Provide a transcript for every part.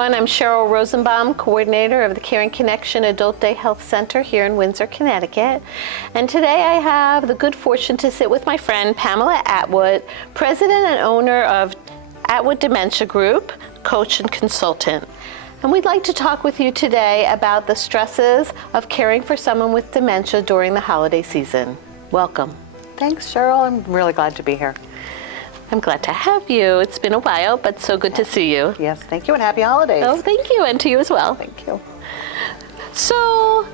everyone. I'm Cheryl Rosenbaum, coordinator of the Caring Connection Adult Day Health Center here in Windsor, Connecticut. And today I have the good fortune to sit with my friend Pamela Atwood, president and owner of Atwood Dementia Group, coach and consultant. And we'd like to talk with you today about the stresses of caring for someone with dementia during the holiday season. Welcome. Thanks, Cheryl. I'm really glad to be here. I'm glad to have you. It's been a while, but so good to see you. Yes, thank you, and happy holidays. Oh, thank you, and to you as well. Thank you. So,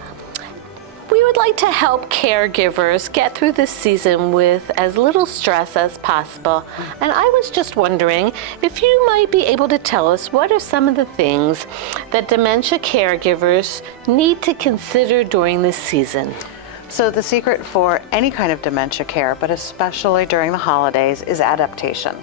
we would like to help caregivers get through this season with as little stress as possible. And I was just wondering if you might be able to tell us what are some of the things that dementia caregivers need to consider during this season. So the secret for any kind of dementia care, but especially during the holidays, is adaptation.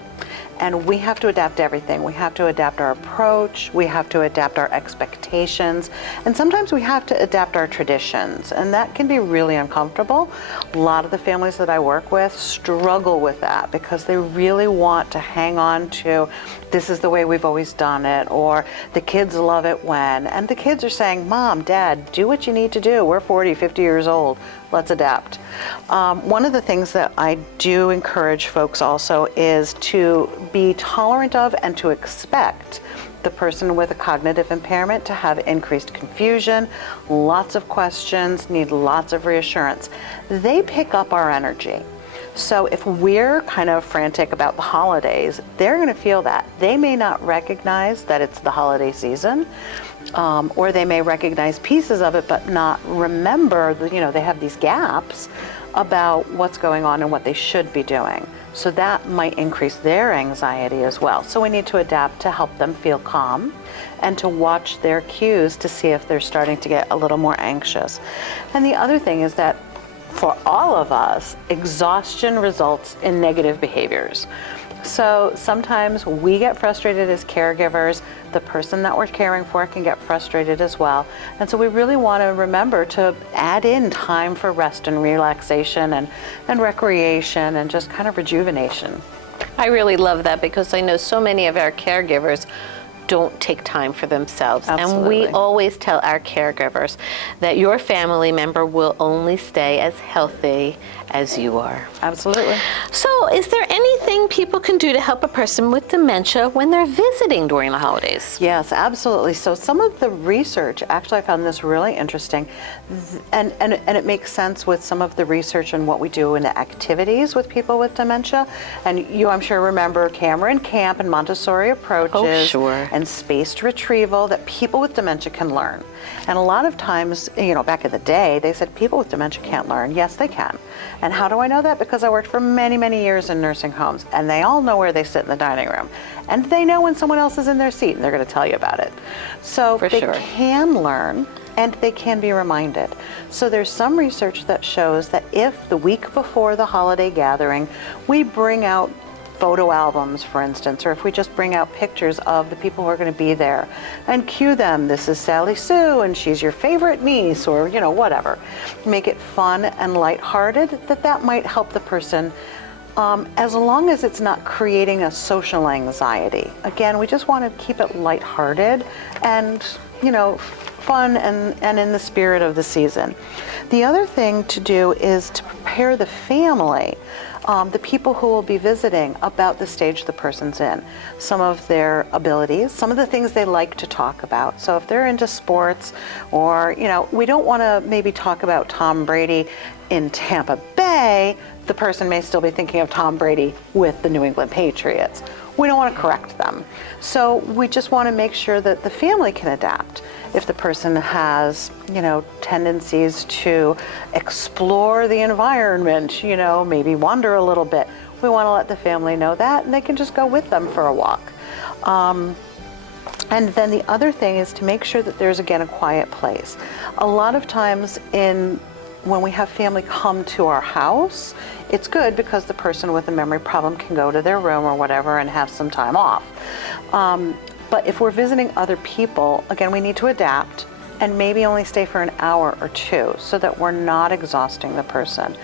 And we have to adapt everything. We have to adapt our approach, we have to adapt our expectations, and sometimes we have to adapt our traditions, and that can be really uncomfortable. A lot of the families that I work with struggle with that because they really want to hang on to, this is the way we've always done it, or the kids love it when, and the kids are saying, Mom, Dad, do what you need to do. We're 40, 50 years old. Let's adapt. One of the things that I do encourage folks also is to be tolerant of and to expect the person with a cognitive impairment to have increased confusion, lots of questions, need lots of reassurance. They pick up our energy. So if we're kind of frantic about the holidays, they're going to feel that. They may not recognize that it's the holiday season, or they may recognize pieces of it but not remember, they have these gaps about what's going on and what they should be doing. So that might increase their anxiety as well. So we need to adapt to help them feel calm and to watch their cues to see if they're starting to get a little more anxious. And the other thing is that for all of us, exhaustion results in negative behaviors. So sometimes we get frustrated as caregivers, the person that we're caring for can get frustrated as well. And so we really want to remember to add in time for rest and relaxation and recreation and just kind of rejuvenation. I really love that because I know so many of our caregivers don't take time for themselves. Absolutely. And we always tell our caregivers that your family member will only stay as healthy as you are. Absolutely. So is there anything people can do to help a person with dementia when they're visiting during the holidays? Yes, absolutely. So some of the research, actually I found this really interesting, and it makes sense with some of the research and what we do in the activities with people with dementia. And you, I'm sure, remember Cameron Camp and Montessori approaches. Oh, sure. And spaced retrieval that people with dementia can learn. And a lot of times, back in the day, they said people with dementia can't learn. Yes, they can. And how do I know that? Because I worked for many, many years in nursing homes, and they all know where they sit in the dining room. And they know when someone else is in their seat, and they're going to tell you about it. So they can learn, and they can be reminded. So there's some research that shows that if the week before the holiday gathering, we bring out photo albums, for instance, or if we just bring out pictures of the people who are going to be there and cue them, this is Sally Sue and she's your favorite niece, or whatever. Make it fun and lighthearted, that might help the person, as long as it's not creating a social anxiety. Again, we just want to keep it lighthearted and fun and in the spirit of the season. The other thing to do is to prepare the family, the people who will be visiting, about the stage the person's in, some of their abilities, some of the things they like to talk about. So if they're into sports, or we don't want to maybe talk about Tom Brady in Tampa Bay, the person may still be thinking of Tom Brady with the New England Patriots. We don't want to correct them. So we just want to make sure that the family can adapt. If the person has, tendencies to explore the environment, maybe wander a little bit, we want to let the family know that, and they can just go with them for a walk. And then the other thing is to make sure that there's, again, a quiet place. A lot of times when we have family come to our house, it's good because the person with a memory problem can go to their room or whatever and have some time off. But if we're visiting other people, again, we need to adapt and maybe only stay for an hour or two so that we're not exhausting the person.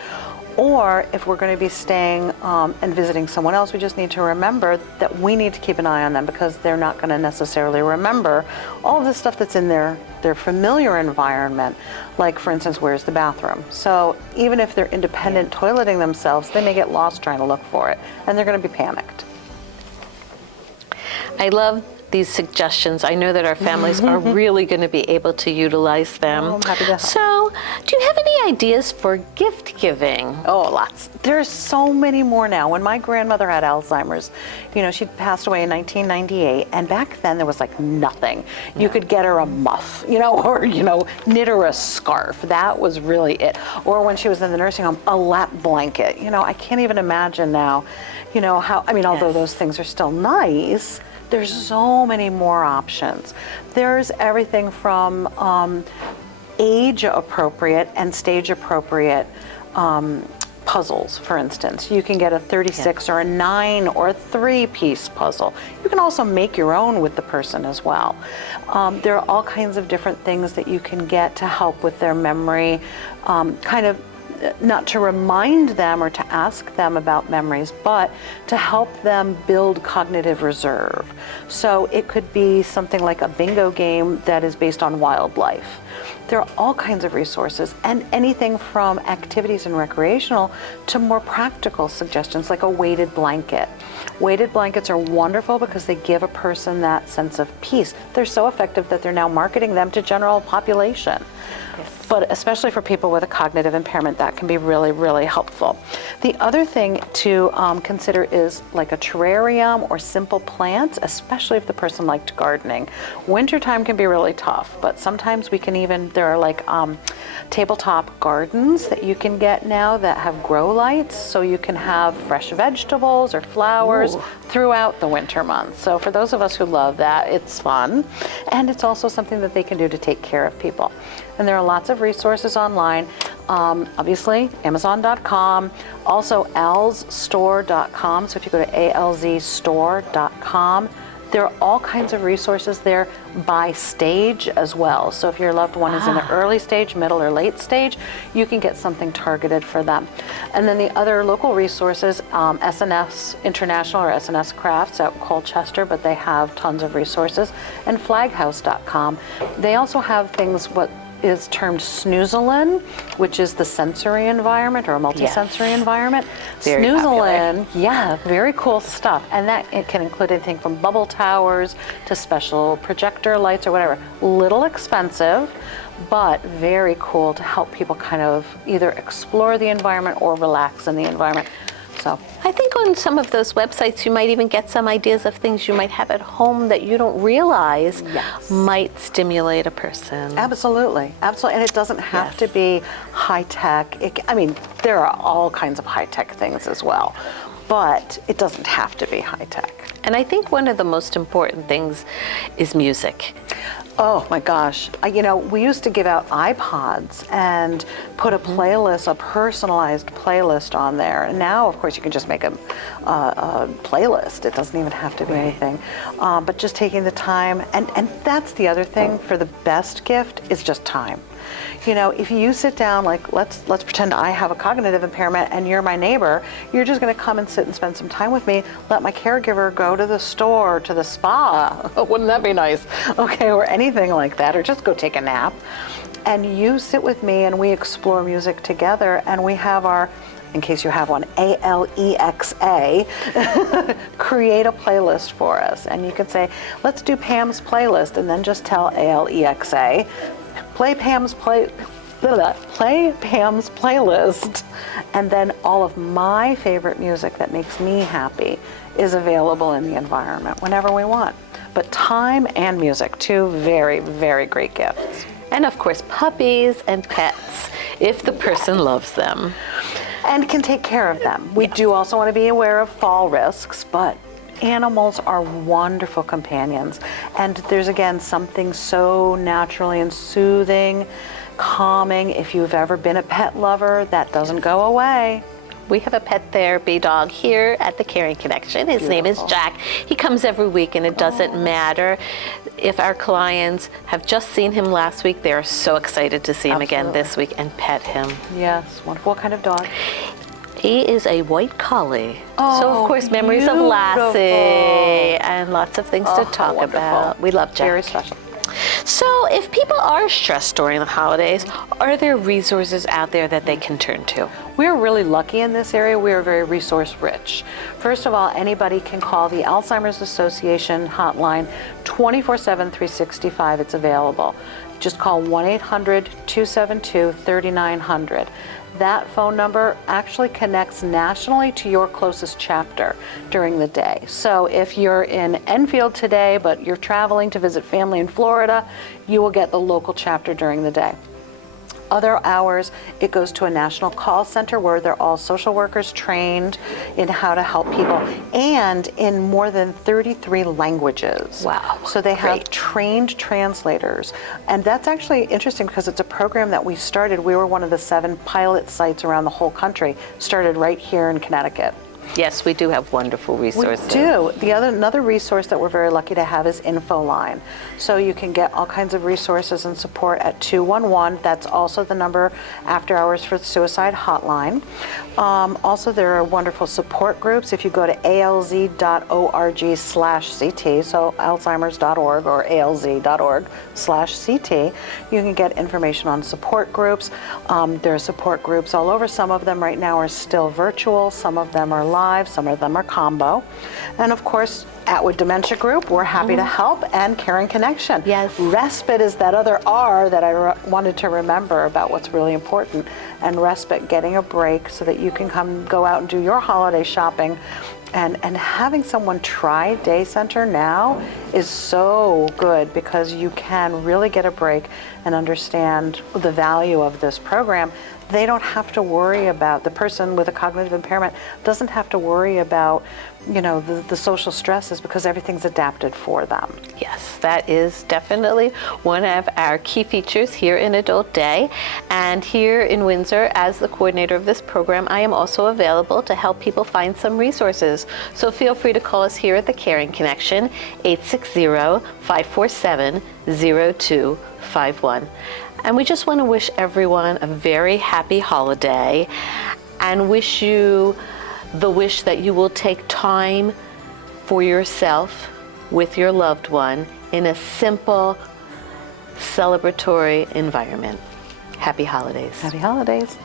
Or if we're going to be staying and visiting someone else, we just need to remember that we need to keep an eye on them because they're not going to necessarily remember all of the stuff that's in their familiar environment. Like, for instance, where's the bathroom? So even if they're independent toileting themselves, they may get lost trying to look for it, and they're going to be panicked. I love these suggestions. I know that our families are really going to be able to utilize them. Oh, I'm happy to help. So, do you have any ideas for gift giving? Oh, lots. There's so many more now. When my grandmother had Alzheimer's, she passed away in 1998, and back then there was like nothing. You could get her a muff, or, knit her a scarf. That was really it. Or when she was in the nursing home, a lap blanket. I can't even imagine now, how, although those things are still nice, there's so many more options. There's everything from age appropriate and stage appropriate puzzles, for instance. You can get a 36 or a 9 or a 3-piece puzzle. You can also make your own with the person as well. There are all kinds of different things that you can get to help with their memory, kind of not to remind them or to ask them about memories, but to help them build cognitive reserve. So it could be something like a bingo game that is based on wildlife. There are all kinds of resources, and anything from activities and recreational to more practical suggestions like a weighted blanket. Weighted blankets are wonderful because they give a person that sense of peace. They're so effective that they're now marketing them to general population. But especially for people with a cognitive impairment, that can be really, really helpful. The other thing to consider is like a terrarium or simple plants, especially if the person liked gardening. Wintertime can be really tough, but sometimes we can even, there are like tabletop gardens that you can get now that have grow lights, so you can have fresh vegetables or flowers throughout the winter months. So for those of us who love that, it's fun. And it's also something that they can do to take care of people. And there are lots of resources online. Obviously, Amazon.com, also alzstore.com. So if you go to alzstore.com, there are all kinds of resources there by stage as well. So if your loved one is in the early stage, middle, or late stage, you can get something targeted for them. And then the other local resources, SNS International or SNS Crafts out in Colchester, but they have tons of resources, and flaghouse.com. They also have things what is termed snoozalin, which is the sensory environment or a multisensory environment. Very Snoozalin, very cool stuff. And that it can include anything from bubble towers to special projector lights or whatever. Little expensive, but very cool to help people kind of either explore the environment or relax in the environment. So I think on some of those websites, you might even get some ideas of things you might have at home that you don't realize might stimulate a person. Absolutely, absolutely. And it doesn't have to be high tech. There are all kinds of high tech things as well, but it doesn't have to be high tech. And I think one of the most important things is music. Oh my gosh. We used to give out iPods and put a playlist, a personalized playlist on there. And now, of course, you can just make a playlist. It doesn't even have to be anything. But just taking the time. And that's the other thing for the best gift is just time. If you sit down, like let's pretend I have a cognitive impairment and you're my neighbor, you're just going to come and sit and spend some time with me. Let my caregiver go to the store, to the spa. Wouldn't that be nice? Okay, or anything like that, or just go take a nap. And you sit with me and we explore music together, and we have our, in case you have one, ALEXA, create a playlist for us. And you could say, let's do Pam's playlist, and then just tell ALEXA, play Pam's playlist, and then all of my favorite music that makes me happy is available in the environment whenever we want. But time and music, two very, very great gifts. And of course, puppies and pets, if the person loves them. And can take care of them. We do also want to be aware of fall risks, but animals are wonderful companions. And there's, again, something so naturally and soothing, calming. If you've ever been a pet lover, that doesn't go away. We have a pet therapy dog here at the Caring Connection. His name is Jack. He comes every week, and it doesn't matter if our clients have just seen him last week. They are so excited to see him again this week and pet him. Yes, wonderful. What kind of dog? He is a white collie. So of course, memories of beautiful. Lassie and lots of things to talk wonderful. about. We love Jack. Very special. So if people are stressed during the holidays, are there resources out there that they can turn to? We're really lucky in this area. We are very resource rich. First of all, anybody can call the Alzheimer's Association hotline 24/7, 365. It's available. Just call 1-800-272-3900. That phone number actually connects nationally to your closest chapter during the day. So if you're in Enfield today, but you're traveling to visit family in Florida, you will get the local chapter during the day. Other hours, it goes to a national call center where they're all social workers trained in how to help people, and in more than 33 languages. Wow, So they have great. trained translators. And that's actually interesting because it's a program that we started. We were one of the 7 pilot sites around the whole country, started right here in Connecticut. Yes, we do have wonderful resources. We do. Another resource that we're very lucky to have is InfoLine. So you can get all kinds of resources and support at 211. That's also the number after hours for the suicide hotline. Also, there are wonderful support groups. If you go to alz.org/CT, so alzheimers.org or alz.org/CT, you can get information on support groups. There are support groups all over. Some of them right now are still virtual. Some of them are live. Some of them are combo. And of course, Atwood Dementia Group, we're happy to help, and Caring Connection. Yes. Respite is that other R that I wanted to remember about what's really important. And respite, getting a break so that you can go out and do your holiday shopping. And having someone try Day Center now is so good because you can really get a break and understand the value of this program. They don't have to worry about, the person with a cognitive impairment doesn't have to worry about, the social stresses because everything's adapted for them. Yes, that is definitely one of our key features here in Adult Day. And here in Windsor, as the coordinator of this program, I am also available to help people find some resources. So feel free to call us here at the Caring Connection, 860-547-0251. And we just want to wish everyone a very happy holiday and wish you the wish that you will take time for yourself with your loved one in a simple, celebratory environment. Happy holidays. Happy holidays.